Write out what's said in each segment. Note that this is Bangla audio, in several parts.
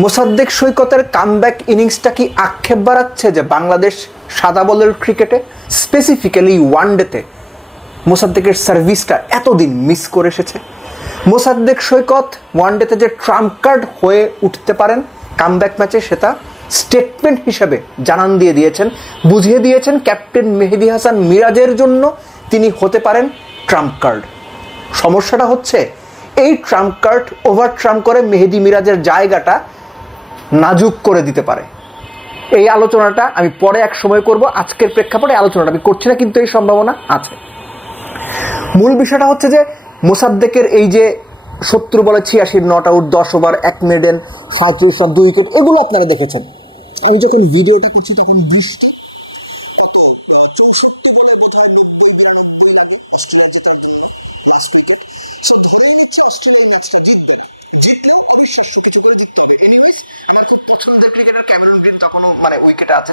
মোসাদ্দেক সৈকতের কামব্যাক ইনিংসটা কি আক্ষেপ বাড়াচ্ছে যে বাংলাদেশ সাদা বলের ক্রিকেটে স্পেসিফিক্যালি ওয়ানডেতে মোসাদ্দেকের সার্ভিসটা এতদিন মিস করে এসেছে? মোসাদ্দেক সৈকত ওয়ানডেতে যে ট্রাম্প কার্ড হয়ে উঠতে পারেন কামব্যাক ম্যাচে, সেটা স্টেটমেন্ট হিসেবে জানান দিয়ে দিয়েছেন, বুঝিয়ে দিয়েছেন ক্যাপ্টেন মেহেদী হাসান মিরাজের জন্য তিনি হতে পারেন ট্রাম্প কার্ড। সমস্যাটা হচ্ছে এই ট্রাম্প কার্ড ওভার ট্রাম্প করে মেহেদী মিরাজের জায়গাটা নাজুক করে দিতে পারে। এই আলোচনাটা আমি পরে এক সময় করব, আজকের প্রেক্ষাপটে আলোচনাটা আমি করছি না, কিন্তু এই সম্ভাবনা আছে। মূল বিষয়টা হচ্ছে যে মোসাদ্দেকের এই যে 70 বলে 86 not out, 10 over 1 maiden, 37 run 2 wicket, এগুলো আপনারা দেখেছেন। আমি যখন ভিডিওটা করছি তখন দৃষ্টি উইকেটে আছে।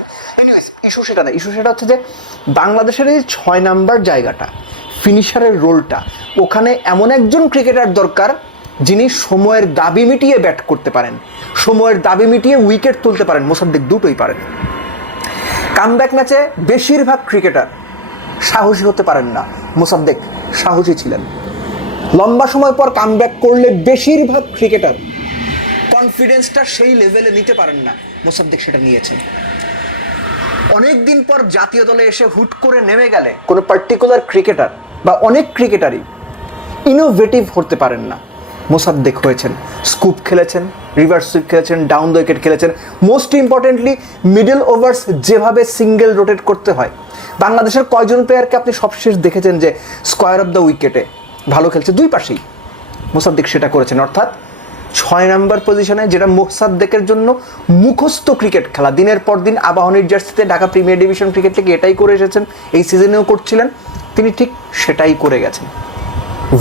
ইস্যু সেটা না, ইস্যু সেটা হচ্ছে যে বাংলাদেশের এই 6 নাম্বার জায়গাটা, ফিনিশারের রোলটা, ওখানে এমন একজন ক্রিকেটার দরকার যিনি সময়ের দাবি মিটিয়ে ব্যাট করতে পারেন, সময়ের দাবি মিটিয়ে উইকেট তুলতে পারেন। মোসাদ্দেক দুটোই পারেন। কামব্যাক ম্যাচে বেশিরভাগ ক্রিকেটার সাহসী হতে পারেন না, মোসাদ্দেক সাহসী ছিলেন। লম্বা সময় পর কামব্যাক করলে বেশিরভাগ ক্রিকেটার কনফিডেন্সটা সেই লেভেলে নিতে পারেন না, মোসাদ্দেক সেটা নিয়েছেন। অনেক দিন পর জাতীয় দলে এসে হুট করে নেমে গেলে কোনো পার্টিকুলার ক্রিকেটার বা অনেক ক্রিকেটারই ইনোভেটিভ হতে পারেন না, মোসাদ্দেক হয়েছেন। স্কুপ খেলেছেন, রিভার্স সুইপ খেলেছেন, ডাউন দ্য উইকেট খেলেছেন। মোস্ট ইম্পর্টেন্টলি মিডল ওভার্স যেভাবে সিঙ্গেল রোটেট করতে হয়, বাংলাদেশের কয়জন প্লেয়ারকে আপনি সবশেষ দেখেছেন যে স্কোয়ার অফ দ্য উইকেটে ভালো খেলছে? দুই পাশেই মোসাদ্দেক সেটা করেছেন। অর্থাৎ 6 নাম্বার পজিশনে, যেটা মোসাদ্দেকের জন্য মুখস্থ ক্রিকেট খেলা, দিনের পর দিন আবাহনীর জার্সিতে ঢাকা প্রিমিয়ার ডিভিশন ক্রিকেট লিগে এটাই করে এসেছেন, এই সিজনেও করছিলেন, তিনি ঠিক সেটাই করে গেছেন।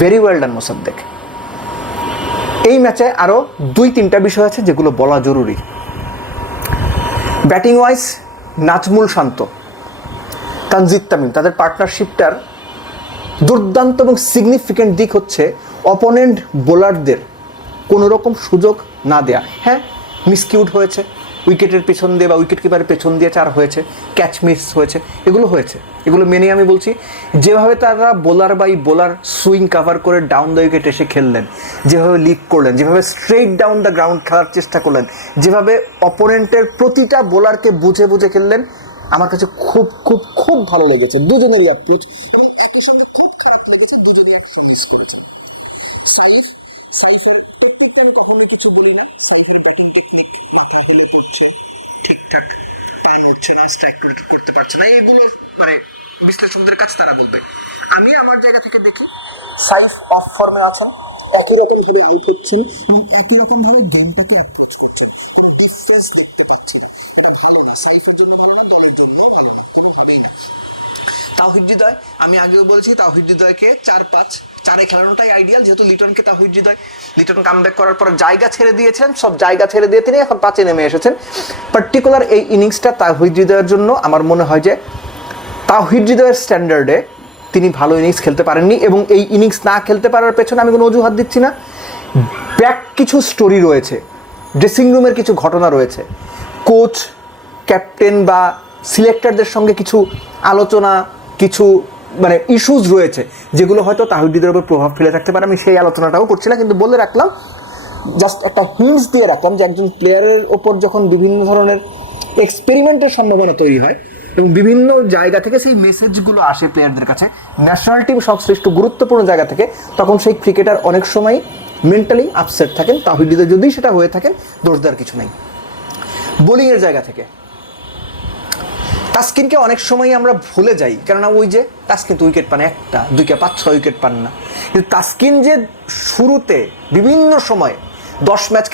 Very well done Mosaddek. এই ম্যাচে আরও 2-3টা বিষয় আছে যেগুলো বলা জরুরি। ব্যাটিং ওয়াইজ নাজমুল শান্ত, তানজিদ তামিম, তাদের পার্টনারশিপটার দুর্দান্ত এবং সিগনিফিক্যান্ট দিক হচ্ছে অপোনেন্ট বোলারদের কোনো রকম সুযোগ না দেয়া। হ্যাঁ, মিসকিউট হয়েছে, উইকেটের পেছন দিয়ে বা উইকেট কিপারের পেছন দিয়ে 4 হয়েছে, ক্যাচ মিস হয়েছে, এগুলো হয়েছে, এগুলো মেনে আমি বলছি। যেভাবে তারা bowler by bowler swing cover করে ডাউন দ্য উইকেট এসে খেললেন, যেভাবে লিড করলেন, যেভাবে স্ট্রেইট ডাউন দ্য গ্রাউন্ড খেলার চেষ্টা করলেন, যেভাবে অপোনেন্টের প্রতিটা বোলারকে বুঝে বুঝে খেললেন, আমার কাছে খুব খুব খুব ভালো লেগেছে দুজনেরই অ্যাপ্রোচ। এবং একই সঙ্গে খুব খারাপ লেগেছে দুজনেই একসাথে মিস করেছেন। সাইফের প্রত্যেকটা আমি কখনো কিছু বলি না, সাইফের ব্যাটিং টেকনিক মাথা ফেলে করছে, ঠিকঠাক পা নড়ছে না, স্ট্রাইক করতে পারছে না, এগুলো মানে বিশ্লেষকদের কাছে তারা বলবে। আমি আমার জায়গা থেকে দেখি সাইফ অফ ফর্মে আছেন, একই রকম ভাবে আউট হচ্ছেন এবং একই রকম ভাবে গেমটাকে অ্যাপ্রোচ করছেন, ডিফারেন্স দেখতে পাচ্ছেন। এটা ভালো না, সাইফের জন্য ভালো না, দলের জন্য ভালো না, এবং হবেই না। তাওহিদ হৃদয়, আমি আগেও বলেছি তাওহিদ হৃদয়কে 4-5-4-এ খেলানোটাই আইডিয়াল, যেহেতু লিটনকে লিটন কামব্যাক করার পর জায়গা ছেড়ে দিয়েছেন, সব জায়গা ছেড়ে দিয়ে তিনি এখন 5-এ নেমে এসেছেন। পার্টিকুলার এই ইনিংসটা তাওহিদ হৃদয়ের জন্য আমার মনে হয় যে তাওহিদ হৃদয়ের স্ট্যান্ডার্ডে তিনি ভালো ইনিংস খেলতে পারেননি, এবং এই ইনিংস না খেলতে পারার পেছনে আমি কোনো অজুহাত দিচ্ছি না। ব্যাক কিছু স্টোরি রয়েছে, ড্রেসিং রুমের কিছু ঘটনা রয়েছে, কোচ, ক্যাপ্টেন বা সিলেক্টরদের সঙ্গে কিছু আলোচনা, কিছু মানে ইস্যুস রয়েছে যেগুলো হয়তো তাওহিদের উপর প্রভাব ফেলে থাকতে পারে। আমি সেই আলোচনাটাও করছি না, কিন্তু বলে রাখলাম, জাস্ট একটা হিন্টস দিয়ে রাখলাম যে একজন প্লেয়ারের ওপর যখন বিভিন্ন ধরনের এক্সপেরিমেন্টের সম্ভাবনা তৈরি হয় এবং বিভিন্ন জায়গা থেকে সেই মেসেজগুলো আসে প্লেয়ারদের কাছে, ন্যাশনাল টিম সংশ্লিষ্ট গুরুত্বপূর্ণ জায়গা থেকে, তখন সেই ক্রিকেটার অনেক সময় মেন্টালি আপসেট থাকেন। তাওহিদে যদি সেটা হয়ে থাকেন, দোষ দেওয়ার কিছু নেই। বোলিংয়ের জায়গা থেকে তাসকিনকে অনেক সময় আমরা ভুলে যাই, কেননা ওই যে তাসকিন তো উইকেট পান 1টা 2টা 5-6 উইকেট পান না, কিন্তু তাসকিন যে শুরুতে বিভিন্ন সময় 10 ম্যাচ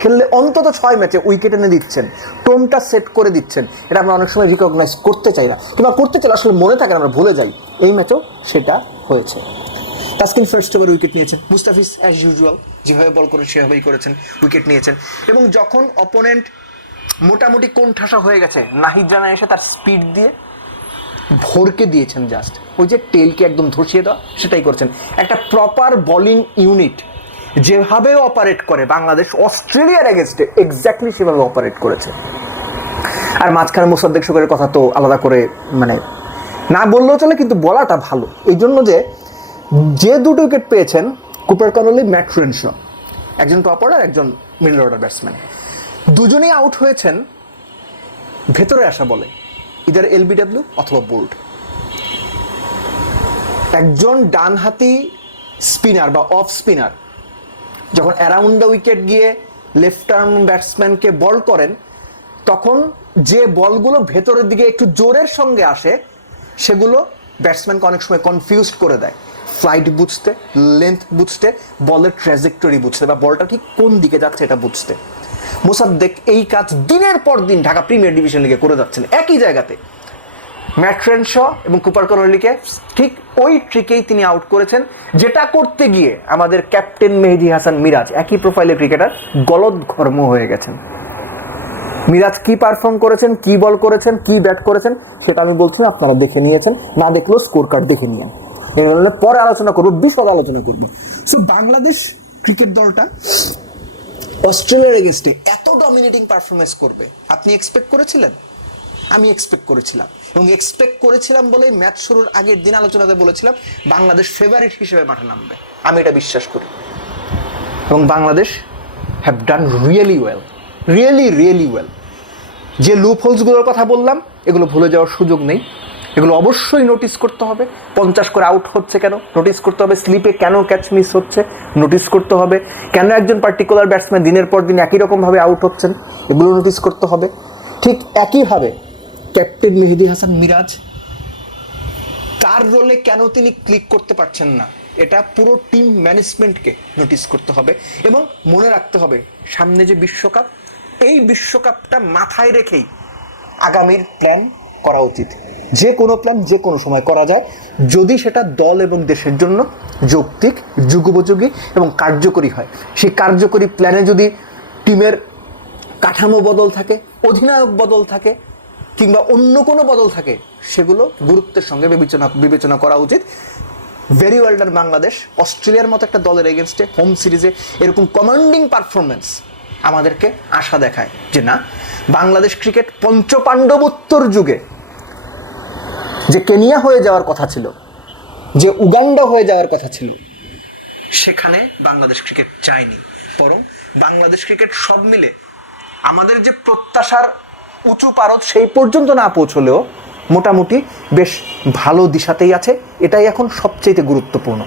খেললে অন্তত 6 ম্যাচে উইকেট এনে দিচ্ছেন, টোনটা সেট করে দিচ্ছেন, এটা আমরা অনেক সময় রিকগনাইজ করতে চাই না, কিংবা করতে চাইলে আসলে মনে থাকে না, আমরা ভুলে যাই। এই ম্যাচেও সেটা হয়েছে। তাসকিন ফার্স্ট ওভার উইকেট নিয়েছেন, মুস্তাফিজ অ্যাজ ইউজুয়াল যেভাবে বল করে সেভাবেই করেছেন, উইকেট নিয়েছেন। এবং যখন অপোনেন্ট মোটামুটি কোণঠাসা হয়ে গেছে, নাহিদ রানা এসে তার স্পিড দিয়ে ভরকে দিয়েছেন, জাস্ট ওই যে টেলকে একদম ধসিয়ে দেওয়া, সেটাই করছেন। একটা প্রপার বোলিং ইউনিট যেভাবে অপারেট করে বাংলাদেশ অস্ট্রেলিয়ার এগেনস্টে এক্স্যাক্টলি সেভাবে অপারেট করেছে। আর মাঝখানে মোসাদ্দেক শুকরের কথা তো আলাদা করে মানে না বললেও চলে, কিন্তু বলাটা ভালো এই জন্য যে দুটো উইকেট পেয়েছেন কুপার কারলি, ম্যাট রেনশো, একজন টপ অর্ডার একজন মিডল অর্ডার ব্যাটসম্যান, দুজনেই আউট হয়েছেন ভেতরে আসা বলে, ইদার এলবিডব্লিউ অথবা বোল্ড। একজন ডানহাতি স্পিনার বা অফ স্পিনার যখন অ্যারাউন্ড দ্য উইকেট গিয়ে লেফট আর্ম ব্যাটসম্যানকে বল করেন, তখন যে বলগুলো ভেতরের দিকে একটু জোরের সঙ্গে আসে সেগুলো ব্যাটসম্যানকে অনেক সময় কনফিউজড করে দেয়, ফ্লাইট বুঝতে, লেন্থ বুঝতে, বলের ট্র্যাজেক্টরি বুঝতে, বা বলটা ঠিক কোন দিকে যাচ্ছে এটা বুঝতে। মোসাদ্দেক এই কাজ দিনের পর দিন ঢাকা প্রিমিয়ার ডিভিশন লিগে করে যাচ্ছেন একই জায়গাতে। ম্যাট রেনশো এবং কুপার কারলিকে ঠিক ওই ট্রিকেই তিনি আউট করেছেন, যেটা করতে গিয়ে আমাদের ক্যাপ্টেন মেহেদী হাসান মিরাজ, একই প্রোফাইলের ক্রিকেটার, গলদঘর্ম হয়ে গেছেন। মিরাজ কি পারফর্ম করেছেন, কি বল করেছেন, কি ব্যাট করেছেন সেটা আমি বলছি না, আপনারা দেখে নিয়েছেন, না দেখলেও স্কোর কার্ড দেখে নিয়েন। এই কারণে পরে আলোচনা করবো, বিশদ আলোচনা করবো। সো বাংলাদেশ ক্রিকেট দলটা অস্ট্রেলিয়ার এগেনস্টে এত ডমিনেটিং পারফরমেন্স করবে আপনি এক্সপেক্ট করেছিলেন? আমি এক্সপেক্ট করেছিলাম, এবং এক্সপেক্ট করেছিলাম বলে ম্যাচ শুরুর আগের দিন আলোচনাতে বলেছিলাম বাংলাদেশ ফেভারিট হিসেবে মাঠে নামবে, আমি এটা বিশ্বাস করি। এবং Bangladesh have done really well, really well. যে লুপ হোলসগুলোর কথা বললাম এগুলো ভুলে যাওয়ার সুযোগ নেই, এগুলো অবশ্যই নোটিস করতে হবে। 50 করে আউট হচ্ছে কেন নোটিস করতে হবে, স্লিপে কেন ক্যাচ মিস হচ্ছে নোটিস করতে হবে, কেন একজন পার্টিকুলার ব্যাটসম্যান দিনের পর দিন একই রকমভাবে আউট হচ্ছেন এগুলো নোটিস করতে হবে। ঠিক একইভাবে ক্যাপ্টেন মেহেদী হাসান মিরাজ তার রোলে কেন তিনি ক্লিক করতে পারছেন না, এটা পুরো টিম ম্যানেজমেন্টকে নোটিস করতে হবে। এবং মনে রাখতে হবে সামনে যে বিশ্বকাপ, এই বিশ্বকাপটা মাথায় রেখেই আগামীর প্ল্যান করা উচিত। যে কোনো প্ল্যান যে কোনো সময় করা যায়, যদি সেটা দল এবং দেশের জন্য যৌক্তিক, যুগোপযোগী এবং কার্যকরী হয়। সেই কার্যকরী প্ল্যানে যদি টিমের কাঠামো বদল থাকে, অধিনায়ক বদল থাকে, কিংবা অন্য কোনো বদল থাকে, সেগুলো গুরুত্বের সঙ্গে বিবেচনা করা উচিত। Very well done Bangladesh. অস্ট্রেলিয়ার মতো একটা দলের এগেনস্টে হোম সিরিজে এরকম কমান্ডিং পারফরমেন্স আমাদেরকে আশা দেখায় যে না, বাংলাদেশ ক্রিকেট পঞ্চপাণ্ডবোত্তর যুগে যে কেনিয়া হয়ে যাওয়ার কথা ছিল, যে উগান্ডা হয়ে যাওয়ার কথা ছিল, সেখানে বাংলাদেশ ক্রিকেট যায়নি। বরং বাংলাদেশ ক্রিকেট সব মিলে আমাদের যে প্রত্যাশার উঁচু পারদ সেই পর্যন্ত না পৌঁছলেও মোটামুটি বেশ ভালো দিশাতেই আছে, এটাই এখন সবচেয়ে গুরুত্বপূর্ণ।